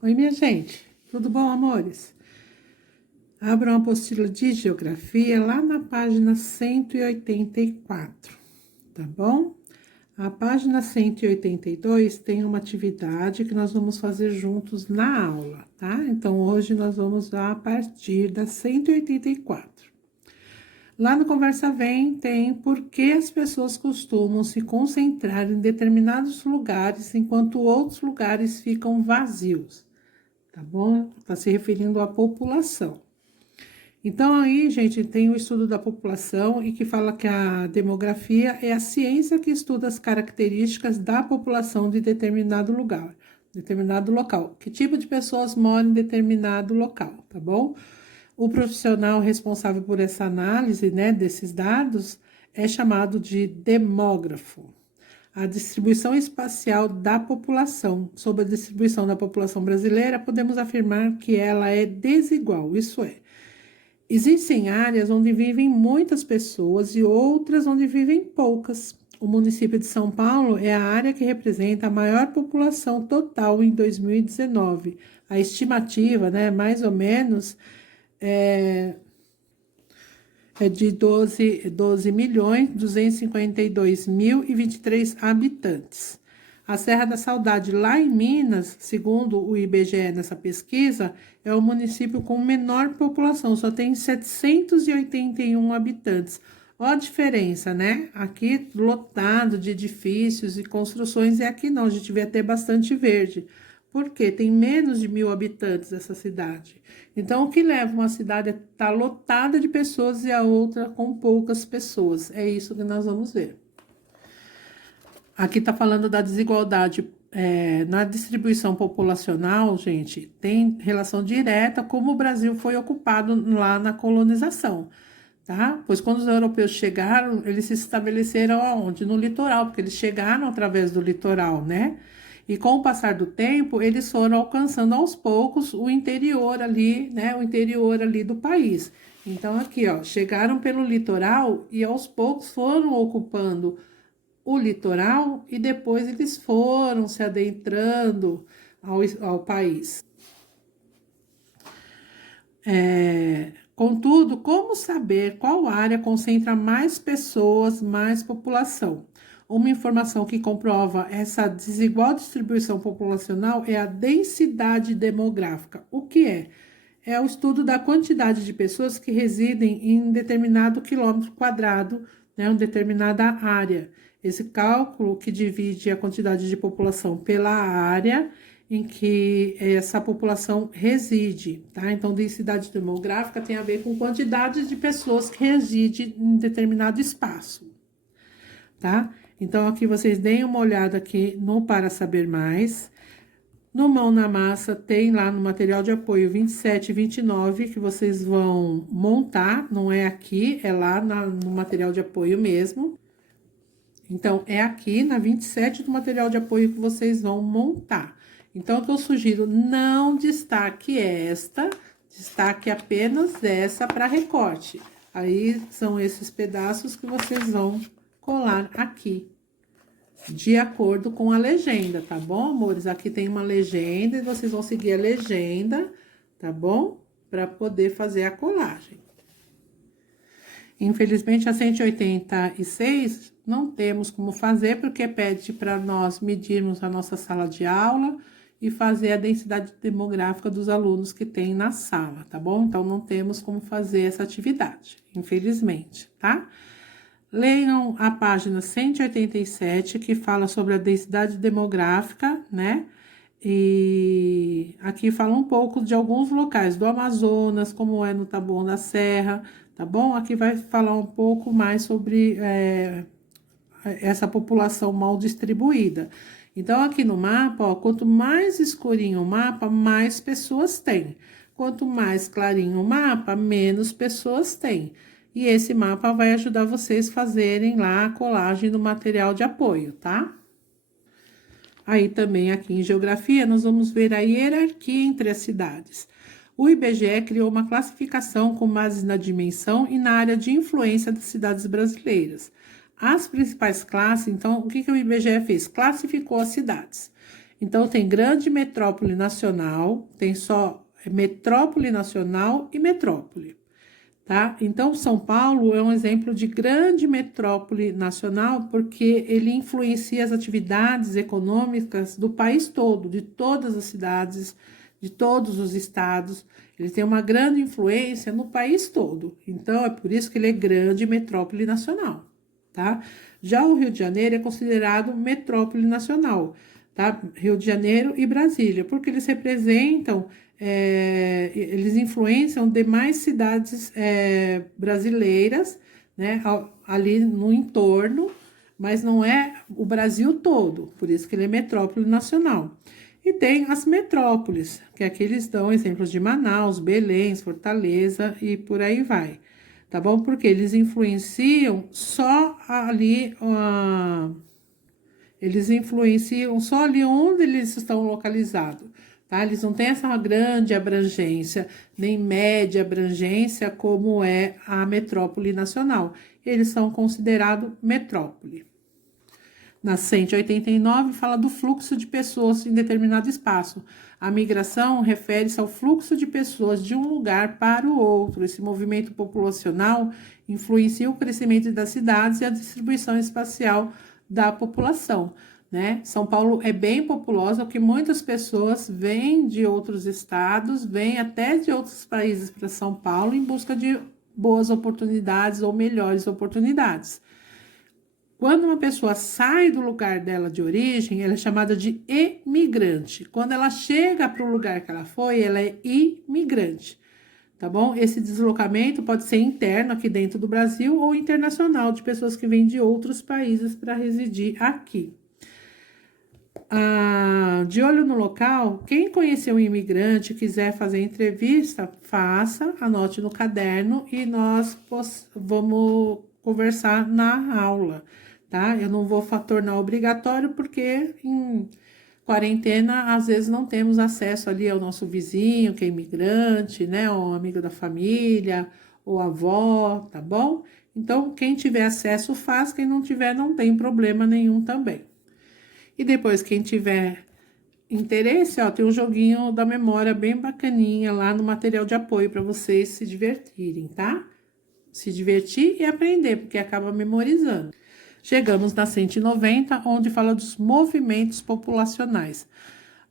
Oi, minha gente, tudo bom, amores? Abra uma apostila de geografia lá na página 184, tá bom? A página 182 tem uma atividade que nós vamos fazer juntos na aula, tá? Então, hoje nós vamos a partir da 184. Lá no Conversa Vem tem por que as pessoas costumam se concentrar em determinados lugares enquanto outros lugares ficam vazios. Tá bom? Está se referindo à população. Então, aí, gente, tem o estudo da população e que fala que a demografia é a ciência que estuda as características da população de determinado lugar, determinado local. Que tipo de pessoas moram em determinado local, tá bom? O profissional responsável por essa análise, né, desses dados é chamado de demógrafo. A distribuição espacial da população. Sobre a distribuição da população brasileira, podemos afirmar que ela é desigual, isso é, existem áreas onde vivem muitas pessoas e outras onde vivem poucas. O município de São Paulo é a área que representa a maior população total em 2019. A estimativa, né, mais ou menos, é de 12.252.023 habitantes. A Serra da Saudade, lá em Minas, segundo o IBGE nessa pesquisa, é o município com menor população, só tem 781 habitantes. Olha a diferença, né? Aqui lotado de edifícios e construções, e aqui não, a gente vê até bastante verde. Porque tem menos de 1.000 habitantes essa cidade. Então, o que leva uma cidade a estar lotada de pessoas e a outra com poucas pessoas? É isso que nós vamos ver. Aqui está falando da desigualdade na distribuição populacional, gente, tem relação direta como o Brasil foi ocupado lá na colonização, tá? Pois quando os europeus chegaram, eles se estabeleceram aonde? No litoral, porque eles chegaram através do litoral, né? E com o passar do tempo, eles foram alcançando aos poucos o interior ali, né? O interior ali do país. Então, aqui, ó, chegaram pelo litoral e aos poucos foram ocupando o litoral e depois eles foram se adentrando ao país. Contudo, como saber qual área concentra mais pessoas, mais população? Uma informação que comprova essa desigual distribuição populacional é a densidade demográfica. O que é? É o estudo da quantidade de pessoas que residem em determinado quilômetro quadrado, né, uma determinada área. Esse cálculo que divide a quantidade de população pela área em que essa população reside, tá? Então, densidade demográfica tem a ver com quantidade de pessoas que residem em determinado espaço, tá? Então, aqui vocês deem uma olhada aqui no Para Saber Mais. No Mão na Massa tem lá no material de apoio 27 e 29 que vocês vão montar, não é aqui, é lá no material de apoio mesmo. Então, é aqui na 27 do material de apoio que vocês vão montar. Então, o que eu sugiro, não destaque esta, destaque apenas essa para recorte. Aí, são esses pedaços que vocês vão colar aqui, de acordo com a legenda, tá bom, amores? Aqui tem uma legenda e vocês vão seguir a legenda, tá bom? Para poder fazer a colagem. Infelizmente, a 186 não temos como fazer, porque pede para nós medirmos a nossa sala de aula e fazer a densidade demográfica dos alunos que tem na sala, tá bom? Então, não temos como fazer essa atividade, infelizmente, tá? Leiam a página 187, que fala sobre a densidade demográfica, né? E aqui fala um pouco de alguns locais do Amazonas, como é no Taboão da Serra, tá bom? Aqui vai falar um pouco mais sobre essa população mal distribuída. Então, aqui no mapa, ó, quanto mais escurinho o mapa, mais pessoas tem. Quanto mais clarinho o mapa, menos pessoas tem. E esse mapa vai ajudar vocês a fazerem lá a colagem do material de apoio, tá? Aí também aqui em geografia, nós vamos ver a hierarquia entre as cidades. O IBGE criou uma classificação com base na dimensão e na área de influência das cidades brasileiras. As principais classes, então, o que o IBGE fez? Classificou as cidades. Então, tem grande metrópole nacional, tem só metrópole nacional e metrópole, tá? Então, São Paulo é um exemplo de grande metrópole nacional, porque ele influencia as atividades econômicas do país todo, de todas as cidades, de todos os estados. Ele tem uma grande influência no país todo. Então, é por isso que ele é grande metrópole nacional, tá? Já o Rio de Janeiro é considerado metrópole nacional, tá? Rio de Janeiro e Brasília, porque eles representam, eles influenciam demais cidades brasileiras, né? Ali no entorno, mas não é o Brasil todo, por isso que ele é metrópole nacional. E tem as metrópoles, que aqui eles dão exemplos de Manaus, Belém, Fortaleza e por aí vai, tá bom? Porque eles influenciam só ali, eles influenciam só ali onde eles estão localizados, tá? Eles não têm essa grande abrangência, nem média abrangência como é a metrópole nacional. Eles são considerados metrópole. Na 189, fala do fluxo de pessoas em determinado espaço. A migração refere-se ao fluxo de pessoas de um lugar para o outro. Esse movimento populacional influencia o crescimento das cidades e a distribuição espacial da população, né? São Paulo é bem populosa, porque muitas pessoas vêm de outros estados, vêm até de outros países para São Paulo em busca de boas oportunidades ou melhores oportunidades. Quando uma pessoa sai do lugar dela de origem, ela é chamada de emigrante. Quando ela chega para o lugar que ela foi, ela é imigrante, tá bom? Esse deslocamento pode ser interno aqui dentro do Brasil ou internacional, de pessoas que vêm de outros países para residir aqui. De olho no local, quem conhecer um imigrante, quiser fazer entrevista, faça, anote no caderno e nós vamos conversar na aula, tá? Eu não vou tornar obrigatório porque em quarentena, às vezes não temos acesso ali ao nosso vizinho, que é imigrante, né? Ou amigo da família, ou avó, tá bom? Então, quem tiver acesso faz, quem não tiver não tem problema nenhum também. E depois, quem tiver interesse, ó, tem um joguinho da memória bem bacaninha lá no material de apoio para vocês se divertirem, tá? Se divertir e aprender, porque acaba memorizando. Chegamos na 190, onde fala dos movimentos populacionais.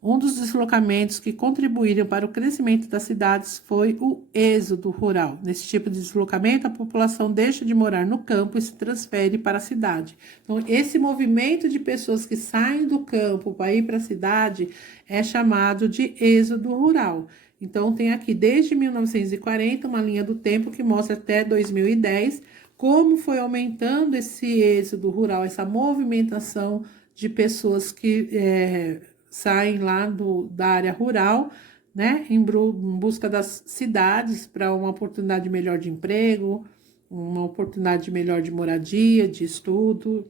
Um dos deslocamentos que contribuíram para o crescimento das cidades foi o êxodo rural. Nesse tipo de deslocamento, a população deixa de morar no campo e se transfere para a cidade. Então, esse movimento de pessoas que saem do campo para ir para a cidade é chamado de êxodo rural. Então, tem aqui desde 1940 uma linha do tempo que mostra até 2010 como foi aumentando esse êxodo rural, essa movimentação de pessoas que saem lá da área rural, né, em busca das cidades para uma oportunidade melhor de emprego, uma oportunidade melhor de moradia, de estudo.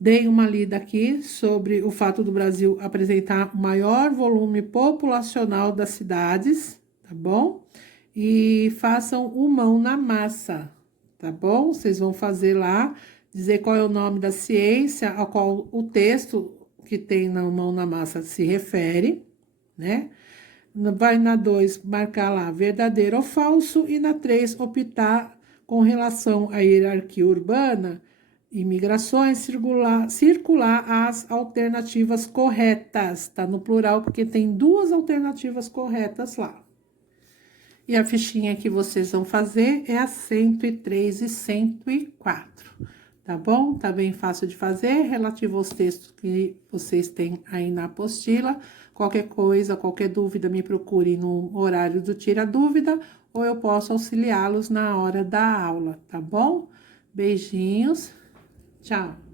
Dei uma lida aqui sobre o fato do Brasil apresentar o maior volume populacional das cidades, tá bom? E façam o mão na massa, tá bom? Vocês vão fazer lá, dizer qual é o nome da ciência a qual o texto que tem na mão na massa se refere, né? Vai na 2 marcar lá verdadeiro ou falso e na 3 optar com relação à hierarquia urbana e migrações, circular as alternativas corretas, tá no plural porque tem 2 alternativas corretas lá. E a fichinha que vocês vão fazer é a 103 e 104. Tá bom? Tá bem fácil de fazer, relativo aos textos que vocês têm aí na apostila. Qualquer coisa, qualquer dúvida, me procure no horário do Tira Dúvida, ou eu posso auxiliá-los na hora da aula, tá bom? Beijinhos, tchau!